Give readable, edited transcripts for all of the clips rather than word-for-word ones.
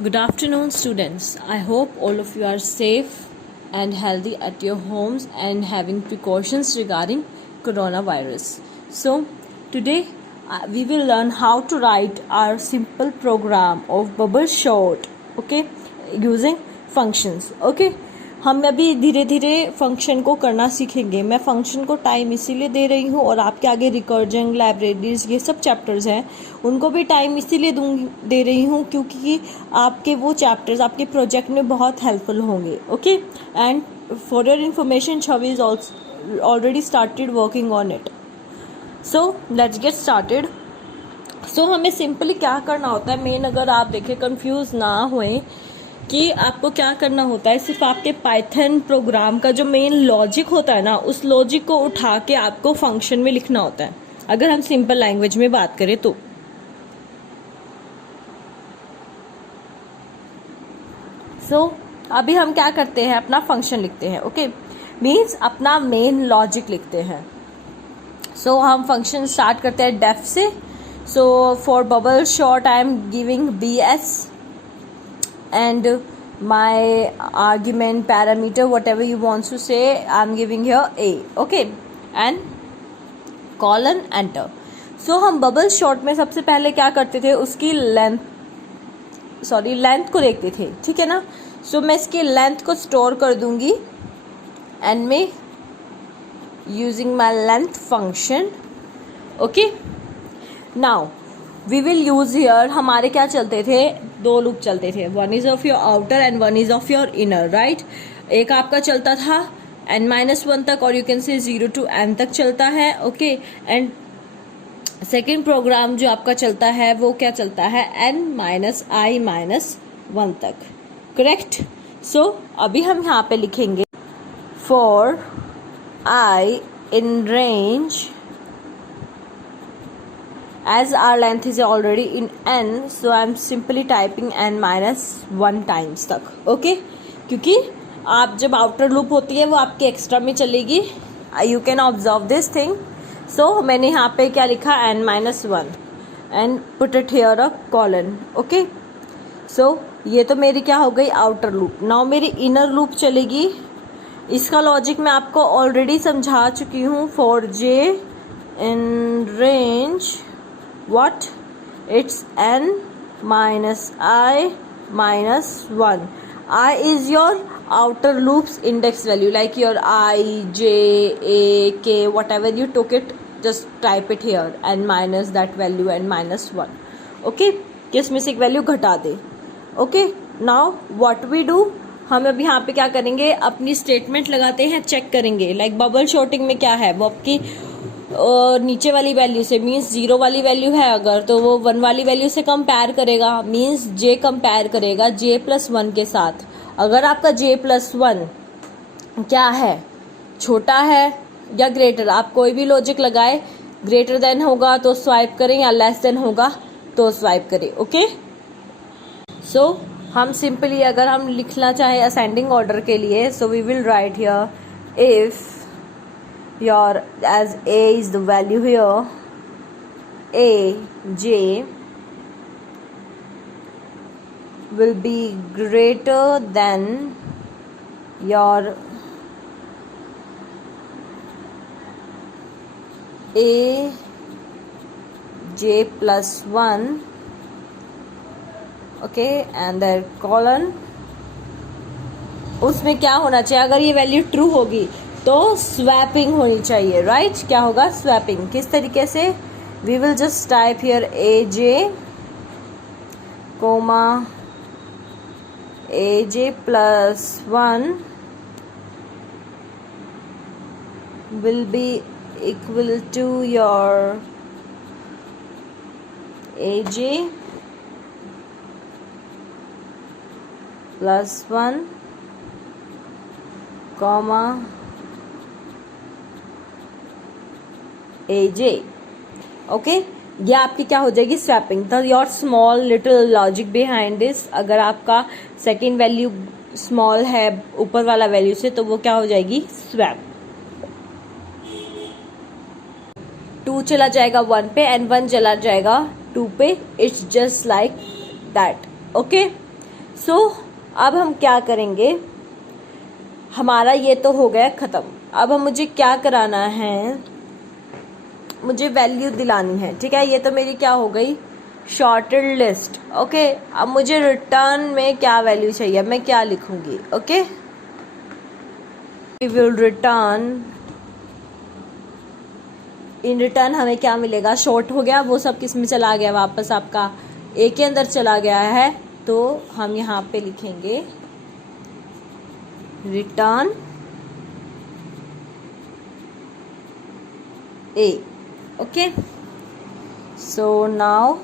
Good afternoon, students. I hope all of you are safe and healthy at your homes and having precautions regarding coronavirus. So, today we will learn how to write our simple program of bubble short, okay, using functions, okay. हम अभी धीरे धीरे function को करना सीखेंगे. मैं function को time इसीलिए दे रही हूँ और आपके आगे रिकर्जन, लाइब्रेरीज, ये सब चैप्टर्स हैं, उनको भी टाइम इसीलिए दे रही हूँ क्योंकि आपके वो चैप्टर्स आपके प्रोजेक्ट में बहुत हेल्पफुल होंगे. Okay, and for your information Chhavi is already started working on it. So let's get started. So हमें सिंपली क्या करना होता है, मेन अगर आप देखें कंफ्यूज ना होए कि आपको क्या करना होता है, सिर्फ आपके पाइथन प्रोग्राम का जो मेन लॉजिक होता है ना, उस लॉजिक को उठा के आपको फंक्शन में लिखना होता है, अगर हम सिंपल लैंग्वेज में बात करें तो. सो अभी हम क्या करते हैं, अपना फंक्शन लिखते हैं. ओके, मीन्स अपना मेन लॉजिक लिखते हैं. सो हम फंक्शन स्टार्ट करते हैं डेफ से. So for bubble short I am giving BS and my argument parameter, whatever you want to say, I'm giving here A. Okay, and colon enter. So हम bubble short में सबसे पहले क्या करते थे, उसकी लेंथ को देखते थे, ठीक है ना. सो मैं इसकी लेंथ को स्टोर कर दूंगी एंड में using my length function. Okay, now we will use here, हमारे क्या चलते थे, दो लूप चलते थे. One is of your outer and one is of your inner, right. एक आपका चलता था n-1 तक, और you can say 0 to n तक चलता है. ओके, एंड सेकेंड प्रोग्राम जो आपका चलता है वो क्या चलता है, n-i-1 तक, करेक्ट. सो अभी हम यहाँ पे लिखेंगे for i in range, as our length is already in n, so I'm simply typing n-1 times तक. ओके, क्योंकि आप जब आउटर लूप होती है वो आपके एक्स्ट्रा में चलेगी. You can observe this thing. So मैंने यहाँ पे क्या लिखा, n-1 and put it here a colon. Okay, so ये तो मेरी क्या हो गई, आउटर लूप. नाउ मेरी इनर लूप चलेगी. इसका लॉजिक मैं आपको ऑलरेडी समझा चुकी हूँ. For j in range what, it's n-i-1. I is your outer loop's index value, like your I, J, A, K, whatever you took it, just type it here, n minus that value, n-1. okay, किसमें से एक value घटा दे. Okay, now what we do, हम अब यहाँ पे क्या करेंगे, अपनी स्टेटमेंट लगाते हैं, चेक करेंगे. लाइक बबल शॉर्टिंग में क्या है, वो आपकी नीचे वाली वैल्यू से, मीन्स 0 वाली वैल्यू है अगर, तो वो 1 वाली वैल्यू से कंपेयर करेगा. मीन्स j कंपेयर करेगा j+1 के साथ. अगर आपका j+1 क्या है, छोटा है या ग्रेटर, आप कोई भी लॉजिक लगाए, ग्रेटर देन होगा तो स्वाइप करें या लेस देन होगा तो स्वाइप करें. ओके, सो हम सिंपली अगर हम लिखना चाहे असेंडिंग ऑर्डर के लिए, so we will write here if your, as a is the value here, j will be greater than your j+1. okay, and then colon, उसमें क्या होना चाहिए, अगर ये वैल्यू ट्रू होगी तो स्वैपिंग होनी चाहिए, राइट. क्या होगा, स्वैपिंग. किस तरीके से, we will just type here aj comma aj+1 will be equal to your aj+1 comma aj. Okay, ये आपकी क्या हो जाएगी, स्वैपिंग. तो your small little logic behind this, अगर आपका सेकेंड वैल्यू स्मॉल है ऊपर वाला वैल्यू से, तो वो क्या हो जाएगी, स्वैप. 2 चला जाएगा 1 पे एंड 1 चला जाएगा 2 पे. It's just like that. Okay, so अब हम क्या करेंगे, हमारा ये तो हो गया ख़त्म। अब हम मुझे क्या कराना है, मुझे वैल्यू दिलानी है, ठीक है। ये तो मेरी क्या हो गई, शॉर्टेड लिस्ट। ओके, अब मुझे रिटर्न में क्या वैल्यू चाहिए, मैं क्या लिखूंगी। Okay, we will return, in return हमें क्या मिलेगा, शॉर्ट हो गया, वो सब किस में चला गया, वापस आपका ए के अंदर चला गया है। तो हम यहाँ पे लिखेंगे return A. Okay, so now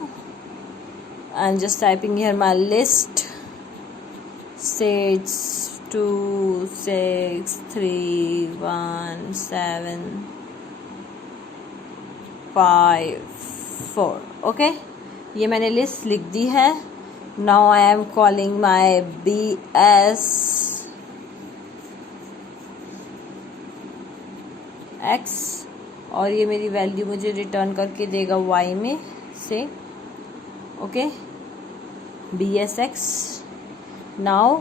I'm just typing here my list, stage 2 6 3 1 7 5 4। Okay, ये मैंने लिस्ट लिख दी है। Now I am calling my BS X, और ये मेरी वैल्यू मुझे रिटर्न करके देगा y में से। Okay, BSX। नाउ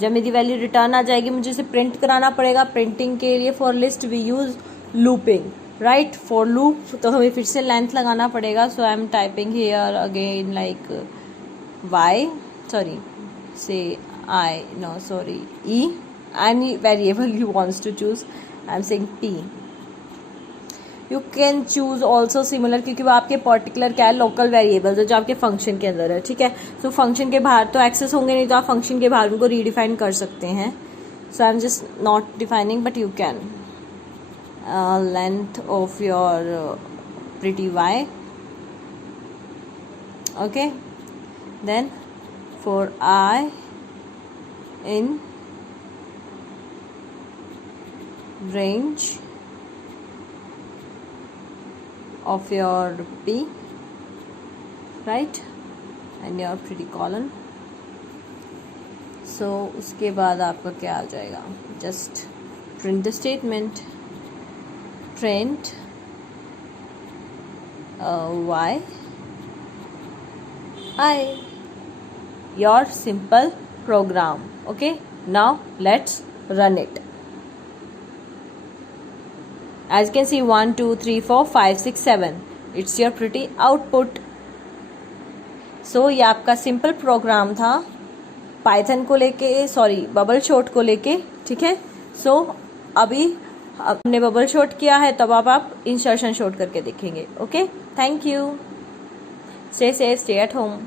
जब मेरी वैल्यू रिटर्न आ जाएगी, मुझे इसे प्रिंट कराना पड़ेगा। प्रिंटिंग के लिए for list we use looping, right, for loop. तो हमें फिर से लेंथ लगाना पड़ेगा। So I am typing here again like y, sorry, say I, no sorry, E, any variable you wants to choose, I am saying P। You can choose also similar, क्योंकि वो आपके particular क्या है, local variables है जो आपके function के अंदर है, ठीक है। सो फंक्शन के बाहर तो एक्सेस होंगे नहीं, तो आप फंक्शन के बाहर उनको रीडिफाइन कर सकते हैं। So I am just not defining, but you can length of your pretty why. Okay, then for I in range of your P, right, and your pretty column। so उसके बाद आपका क्या आ जाएगा, just print the statement, print y I, your simple program। okay, now let's run it। As you can see 1 2 3 4 5 6 7, it's your pretty output। so ये आपका simple programme था Python को लेके, सॉरी बबल शॉट को लेके, ठीक है। so अभी आपने बबल शॉट किया है, तब आप इंसर्शन शॉट करके देखेंगे। Okay, thank you, stay safe, stay at home.